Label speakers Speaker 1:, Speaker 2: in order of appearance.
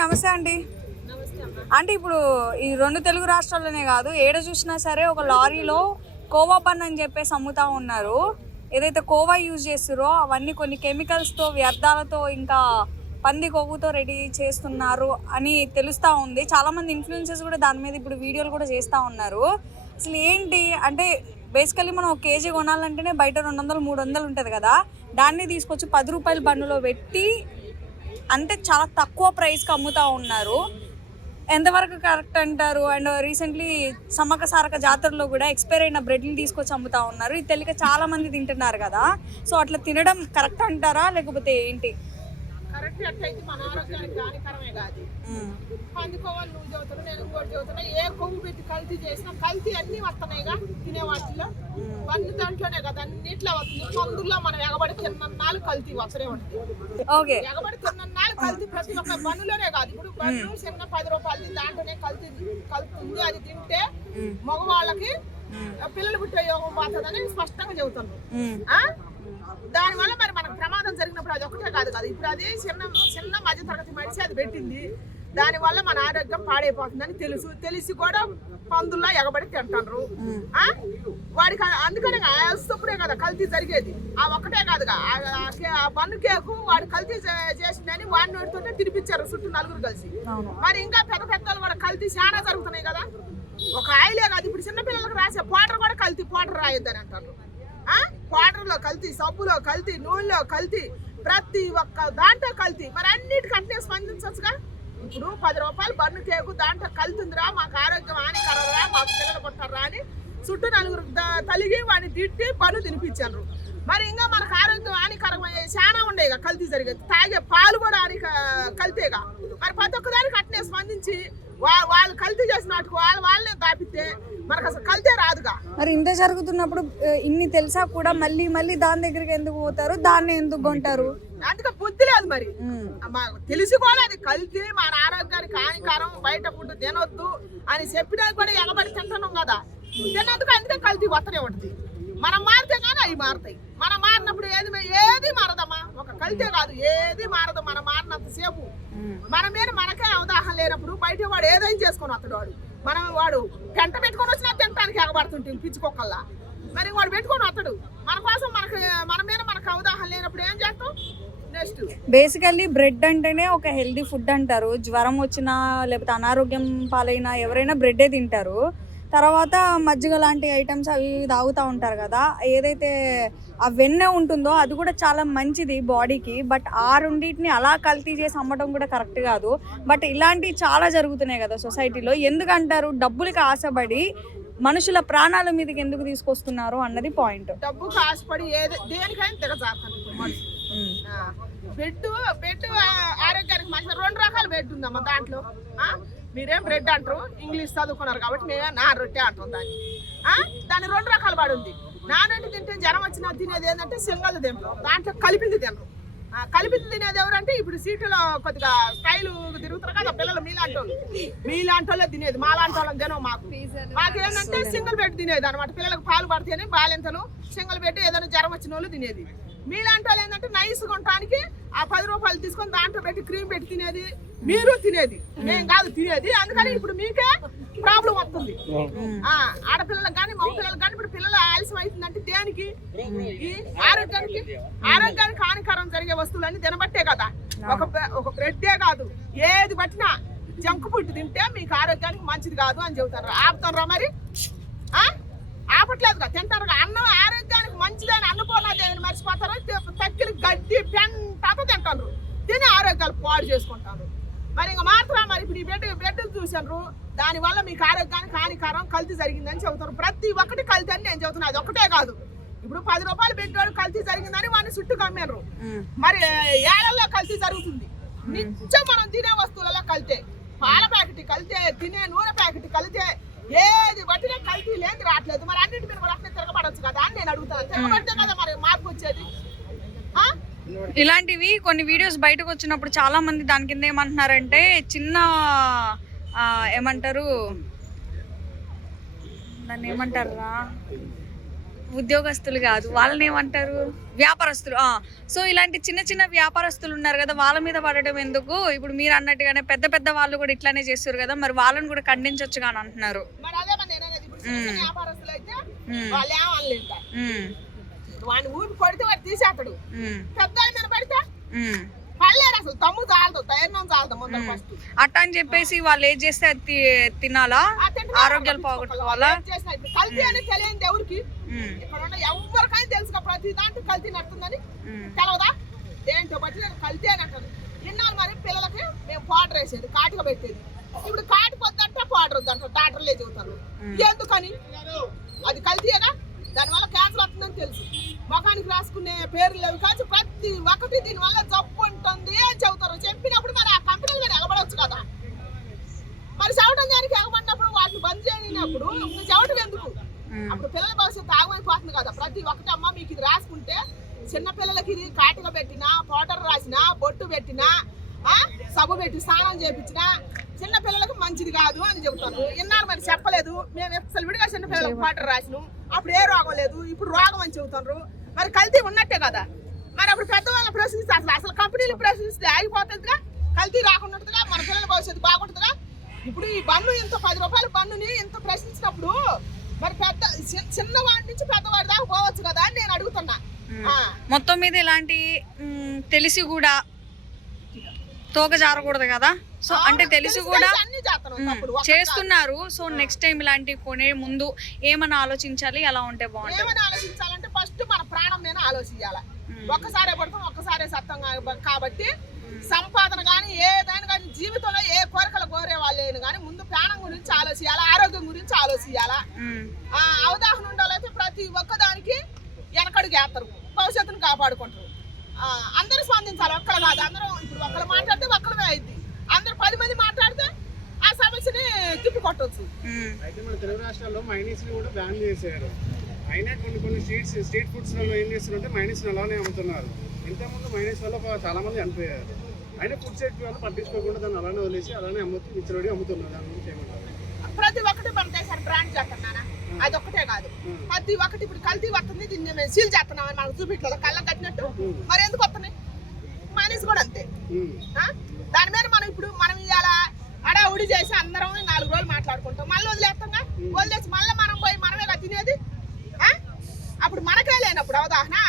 Speaker 1: నమస్తే అండి. అంటే ఇప్పుడు ఈ రెండు తెలుగు రాష్ట్రాల్లోనే కాదు ఏడ చూసినా సరే ఒక లారీలో కోవా బన్ అని చెప్పేసి అమ్ముతా ఉన్నారు. ఏదైతే కోవా యూజ్ చేస్తారో అవన్నీ కొన్ని కెమికల్స్తో వ్యర్థాలతో ఇంకా పంది కొవ్వుతో రెడీ చేస్తున్నారు అని తెలుస్తూ ఉంది. చాలామంది ఇన్ఫ్లుయెన్సెస్ కూడా దాని మీద ఇప్పుడు వీడియోలు కూడా చేస్తూ ఉన్నారు. అసలు ఏంటి? అంటే బేసికలీ మనం ఒక కేజీ కొనాలంటేనే బయట రెండు వందలు మూడు వందలు ఉంటుంది కదా. దాన్ని తీసుకొచ్చి పది రూపాయల బండిలో పెట్టి అంటే చాలా తక్కువ ప్రైస్కి అమ్ముతూ ఉన్నారు. ఎంతవరకు కరెక్ట్ అంటారు? అండ్ రీసెంట్లీ సమ్మక సారక జాతరలో కూడా ఎక్స్పైర్ అయిన బ్రెడ్లు తీసుకొచ్చి అమ్ముతా ఉన్నారు. ఇది తెలియక చాలా మంది తింటున్నారు కదా. సో అట్లా తినడం కరెక్ట్ అంటారా? లేకపోతే ఏంటి?
Speaker 2: కరెక్ట్ అట్లయితే మన ఆరోగ్యానికి హానికరమే కాదు. పందుకోవాలి నువ్వు చదువుతున్నా నేను ఇంకోటి చదువుతున్నా ఏ కొవ్వు పెట్టి కల్తీ చేసినా కల్తీ అన్ని వస్తున్నాయిగా తినే వాటిలో. పన్ను దాంట్లోనే కదా అన్నిట్లో వస్తుంది. మందుల్లో మనం ఎగబడి తిన్నన్నాళ్ళు కల్తీ వస్తూనే ఉంటుంది. ఎగబడి తిన్నన్నాళ్ళు కల్తీ ప్రతి ఒక్క పన్నులోనే కాదు. ఇప్పుడు పన్ను చిన్న పది రూపాయలది దాంట్లోనే కల్తీ కల్తీ ఉంది అది తింటే మగవాళ్ళకి పిల్లలు పుట్టే యోగం పోతుందని స్పష్టంగా చెబుతున్నారు ఆ? దానివల్ల మరి మనకు ప్రమాదం జరిగినప్పుడు అది ఒకటే కాదు కదా. ఇప్పుడు అది చిన్న చిన్న మధ్య తరగతి మనిషి అది పెట్టింది. దానివల్ల మన ఆరోగ్యం పాడైపోతుందని తెలుసు. తెలిసి కూడా పందుల్లో ఎగబడి తింటారు ఆ? వాడికి అందుకనే వేస్తప్పుడే కదా కల్తీ జరిగేది. ఆ ఒక్కటే కాదుగా ఆ- ఆ కే- ఆ బన్ను కేకు వాడు కల్తీ చేసిందని వాడిని నోటితోనే తినిపించారు చుట్టూ నలుగురు కలిసి. మరి ఇంకా పెద్ద పెద్దలు కూడా కల్తీ చాలా జరుగుతున్నాయి కదా. ఒక ఆయిలే కాదు. ఇప్పుడు చిన్న పిల్లలకు రాసే పౌడర్ కూడా కల్తీ పౌడర్ రాయొద్దని అంటారు. ఆ పౌడర్లో కల్తీ సబ్బులో కల్తీ నూనెలో కల్తీ ప్రతి ఒక్క దాంట్లో కల్తీ. మరి అన్నిటికంటే స్పందించవచ్చుగా ఇప్పుడు పది రూపాయలు బన్ను కేకు దాంట్లో కలుతుందిరా మాకు ఆరోగ్యం హానికరరా మాకు పిల్లలు పుట్టారా అని చుట్టూ నలుగురు తలిగి వాడిని తిట్టి బన్ను తినిపించారు. మరి ఇంకా మనకు ఆరోగ్యం హానికరమయ్యే చాలా ఉండేగా కల్తీ జరిగేది తాగే పాలు కూడా హాని కల్తేగా. మరి ప్రతి ఒక్కదానికి అట్నే స్పందించి వా- వాళ్ళు కల్తీ చేసినట్టు వాళ్ళు వాళ్ళనే దాపితే మనకు అసలు కల్తే రాదుగా.
Speaker 1: మరి ఇంత జరుగుతున్నప్పుడు ఇన్ని తెలిసా కూడా మళ్ళీ మళ్ళీ దాని దగ్గరికి ఎందుకు పోతారు? దాన్ని ఎందుకు కొంటారు?
Speaker 2: అందుకే బుద్ధి లేదు మరి. తెలిసి కూడా అది కల్తీ మన ఆరోగ్యానికి హానికరం బయట ఫుడ్ తినొద్దు అని చెప్పినా కూడా ఎగబడి తింటున్నాం కదా. తిన్నందుకు అందుకే కల్తీ వస్తూనే ఉంటుంది. మనం మారితే కానీ అవి మారుతాయి. మనం మారినప్పుడు ఏది ఏది మారదమ్మా? ఒక కల్తే కాదు ఏది మారదు మనం మారినంత సేపు. మన మీద మనకే అవగాహన లేనప్పుడు బయట వాడు ఏదైనా చేసుకొని వస్తాడు వాడు. మనం వాడు గంట పెట్టుకొని వచ్చినా పడుతుంటుంది పిచ్చుకోకల్లా మరి వాడు పెట్టుకొని వస్తాడు మన కోసం మనకు మన మీద మనకు అవగాహన లేనప్పుడు ఏం చేస్తాం? నెక్స్ట్
Speaker 1: బేసికల్లీ బ్రెడ్ అంటేనే ఒక హెల్దీ ఫుడ్ అంటారు. జ్వరం వచ్చినా లేకపోతే అనారోగ్యం పాలైనా ఎవరైనా బ్రెడ్డే తింటారు. తర్వాత మజ్జిగ లాంటి ఐటమ్స్ అవి తాగుతూ ఉంటారు కదా. ఏదైతే ఆ వెన్నె ఉంటుందో అది కూడా చాలా మంచిది బాడీకి బట్ ఆ రెండింటిని అలా కల్తీ చేసి అమ్మటం కూడా కరెక్ట్ కాదు. బట్ ఇలాంటివి చాలా జరుగుతున్నాయి కదా సొసైటీలో ఎందుకంటారు? డబ్బులకి ఆశపడి మనుషుల ప్రాణాల మీదకి ఎందుకు తీసుకొస్తున్నారు అన్నది పాయింట్.
Speaker 2: డబ్బుకు ఆశపడి దేనికైనా ఆ, బెడ్ బెడ్ ఆరోగ్యానికి మంచి రెండు రకాల బెడ్ ఉందమ్మా దాంట్లో. మీరేం బ్రెడ్ అంటారు ఇంగ్లీష్ చదువుకున్నారు కాబట్టి మేమే నా రొట్టె అంటాం దాన్ని. దాని రెండు రకాల పడి ఉంది నానటి తింటే జ్వరం వచ్చినా తినేది ఏంటంటే సింగల్ తింటాం. దాంట్లో కలిపింది తినరు. ఆ, కలిపింది తినేది ఎవరంటే ఇప్పుడు సీటులో కొద్దిగా స్టైల్ తిరుగుతారు కదా పిల్లలు మీలాంటి వాళ్ళు మీలాంటి వాళ్ళే తినేది మాలాంటి వాళ్ళకి తినవు మాకు మాకేంటంటే సింగిల్ బెడ్ తినేది అనమాట పిల్లలకు పాలు పడితేనే బాలింతలు సింగిల్ బెడ్ ఏదైనా జ్వరం వచ్చిన వాళ్ళు తినేది. మీలాంటి వాళ్ళు ఏంటంటే నైస్ కొనడానికి ఆ పది రూపాయలు తీసుకొని దాంట్లో పెట్టి క్రీమ్ పెట్టి తినేది. మీరు తినేది. నేను కాదు తినేది. అందుకని ఇప్పుడు మీకే ప్రాబ్లం వస్తుంది. ఆ ఆడపిల్లలకు కానీ మగ పిల్లలకు కానీ ఇప్పుడు పిల్లలు ఆలస్యం అవుతుందంటే దేనికి ఈ ఆరోగ్యానికి ఆరోగ్యానికి హానికరం జరిగే వస్తువులన్నీ తినబట్టే కదా. ఒక ఒక బ్రెడ్డే కాదు. ఏది పట్టినా జంక్ ఫుడ్ తింటే మీకు ఆరోగ్యానికి మంచిది కాదు అని చెబుతారు. ఆపుతారా మరి? ఆ? ఆపట్లేదుగా తింటారు అన్నం ఆరోగ్యానికి మంచిదని అన్నపూర్ణాదేవిని మర్చిపోతారు? తక్కిలి గడ్డి పెంట తింటారు తిని ఆరోగ్యాలు పాడు చేసుకుంటారు. మరి ఇంకా మాత్రం మరి ఇప్పుడు ఈ బిడ్డ బిడ్డలు చూసారు దానివల్ల మీకు ఆరోగ్యానికి హానికరం కల్తీ జరిగిందని చెబుతారు. ప్రతి ఒక్కటి కల్తీ అని నేను చెబుతున్నాను అది ఒకటే కాదు. ఇప్పుడు పది రూపాయలు పెట్టాడు కల్తీ జరిగిందని వాడిని చుట్టూ కమ్మారు మరి ఏళ్ళలో కల్తీ జరుగుతుంది. నిత్యం మనం తినే వస్తువులలో కలితే. పాల ప్యాకెట్ కలితే తినే నూనె ప్యాకెట్ కలితే ఏది బట్టినా కల్తీ లేదు రావట్లేదు. మరి అన్నిటి మీద కూడా అట్లే తిరగబడచ్చు కదా అని నేను అడుగుతాను తిరగబడితే కదా మరి మార్పు వచ్చేది?
Speaker 1: ఇలాంటివి కొన్ని వీడియోస్ బయటకు వచ్చినప్పుడు చాలా మంది దాని కింద ఏమంటున్నారంటే చిన్న ఏమంటారు? దాన్ని ఏమంటారా ఉద్యోగస్తులు కాదు. వాళ్ళని ఏమంటారు వ్యాపారస్తులు. ఆ సో ఇలాంటి చిన్న చిన్న వ్యాపారస్తులు ఉన్నారు కదా వాళ్ళ మీద పడడం ఎందుకు? ఇప్పుడు మీరు అన్నట్టుగానే పెద్ద పెద్ద వాళ్ళు కూడా ఇట్లానే చేస్తారు కదా మరి వాళ్ళని కూడా ఖండించవచ్చు కానీ అంటున్నారు.
Speaker 2: వాళ్ళు వాడిని ఊపి కొడితే వాడు తీసేస్తాడు. పెద్ద మీద పడితే అసలు తమ్ము చాలదు ధైర్యం చాలదు ముందర ఫస్ట్
Speaker 1: అట్ట అని చెప్పేసి వాళ్ళు ఏం చేస్తే అది తినాలా? ఆరోగ్యాలు పోగొట్టుకోవాలా?
Speaker 2: కల్తీ అని తెలియదు ఎవరికి?
Speaker 1: ఉమ్,
Speaker 2: ఇక్కడ ఉన్న ఎవరికైనా తెలుసు కదా, ప్రతి దాంట్లో కల్తీ నడుతుందని తెలవదా? బట్టి నేను కల్తీ అని అంటాను ఇన్నాళ్ళు మరి పిల్లలకి మేము పౌడర్ వేసేది కాటుక పెట్టేది. ఇప్పుడు కాటుక వద్దంటే పౌడర్ వద్దంట డాక్టర్లే చెబుతారు? ఎందుకని? అది కల్తీయేగా దానివల్ల క్యాన్సర్ వస్తుందని తెలుసు. ముఖానికి రాసుకునే పేర్లు లేవు కానీ ప్రతి ఒక్కటి దీనివల్ల జబ్బు ఉంటుంది అని చెబుతారు. చెప్పినప్పుడు మరి ఆ కంపెనీలు మీరు ఎగబడవచ్చు కదా. మరి చెవటం దానికి ఎగబడినప్పుడు వాటిని బంద్ చేయనప్పుడు చెవటం ఎందుకు. అప్పుడు పిల్లల భవిష్యత్తు ఆగమైపోతుంది కదా. ప్రతి ఒక్కటి అమ్మ మీకు ఇది రాసుకుంటే చిన్న పిల్లలకి ఇది కాటుక పెట్టినా పౌడర్ రాసినా బొట్టు పెట్టినా సబ్బు పెట్టి స్నానం చేపించినా చిన్న పిల్లలకు మంచిది కాదు అని చెబుతాను విన్నారు మరి చెప్పలేదు. మేము అసలు విడిగా చిన్న పిల్లలకు పౌడర్ రాసినాం. అప్పుడు ఏ రోగం లేదు. ఇప్పుడు రోగం అని చెబుతారు. మరి కల్తీ ఉన్నట్టే కదా. మరి అప్పుడు పెద్దవాళ్ళ ప్రశ్నిస్తే అసలు. అసలు కంపెనీలు ప్రశ్నిస్తే ఆగిపోతుందిగా. కల్తీ రాకుండా మన పిల్లల భవిష్యత్తు బాగుంటుందిగా. ఇప్పుడు ఈ బన్ను ఇంత పది రూపాయల బన్నుని ఇంత ప్రశ్నించినప్పుడు మరి పెద్ద చిన్నవాడి నుంచి పెద్దవాడి దాకా పోవచ్చు కదా అని నేను అడుగుతున్నా.
Speaker 1: మొత్తం మీద ఇలాంటి తెలిసి కూడా తోక జారకూడదు కదా? సో అంటే తెలిసి కూడా చేస్తున్నారు. సో నెక్స్ట్ టైం ఇలాంటివి కొనే ముందు ఏమని ఆలోచించాలి? ఎలా ఉంటే. బాగుంటుంది?
Speaker 2: ఏమని ఆలోచించాలంటే ఫస్ట్ మన ప్రాణం నేను ఆలోచించాలి. ఒక్కసారే పడతాం ఒక్కసారే సత్తం కాబట్టి సంపాదన కానీ ఏదైనా కానీ జీవితంలో ఏ కోరికలు కోరే వాళ్ళు కానీ ముందు ప్రాణం గురించి ఆలోచించాలి ఆరోగ్యం గురించి ఆలోచించాలా ఆ అవగాహన ఉండాలైతే ప్రతి ఒక్కదానికి వెనకడుగు వేస్తారు భవిష్యత్తును కాపాడుకుంటారు. ఆ, అందరూ స్పందించాలి ఒక్కరు కాదు అందరూ ఇప్పుడు ఒక్కరు మాట్లాడితే ఒక్కరమే అయింది అందరూ పది మంది మాట్లాడితే ఆ సమస్యని తిప్పి కొట్టవచ్చు
Speaker 1: మ్,
Speaker 3: అయితే మన తెలుగు రాష్ట్రాల్లో మైనీస్ని కూడా బ్యాన్ చేశారు. అయినా కొన్ని కొన్ని స్ట్రీట్స్ స్ట్రీట్ ఫుడ్స్లలో ఏం చేస్తున్నారంటే మైనీస్ అలానే అమ్ముతున్నారు. ఇంతకుముందు మైనీస్ వల్ల ఒక చాలా మంది చనిపోయారు. అయినా ఫుడ్ సేఫ్టీ వాళ్ళు పట్టించుకోకుండా దాన్ని అలానే వదిలేసి అలానే అమ్ముతూ ఇచ్చడి అమ్ముతున్నారు. దాని గురించి ఏమంటారు
Speaker 2: ప్రతి ఒక్కటి మన దేశాన్ని బ్రాండ్ చేస్తున్నానా? అది ఒక్కటే కాదు. ప్రతి ఒక్కటి ఇప్పుడు కల్తీ వస్తుంది దీన్ని మేము సీల్ చేస్తున్నామని మనకు చూపించలేదు. కళ్ళ కట్టినట్టు. మరి ఎందుకు వస్తున్నాయి? మైనస్ కూడా అంతే? దాని మీద మనం ఇప్పుడు మనం ఇవాళ అడావుడి చేసి అందరం నాలుగు రోజులు మాట్లాడుకుంటాం. మళ్ళీ వదిలేస్తాంగా? వదిలేసి మళ్ళీ మనం పోయి మనమే కదా తినేది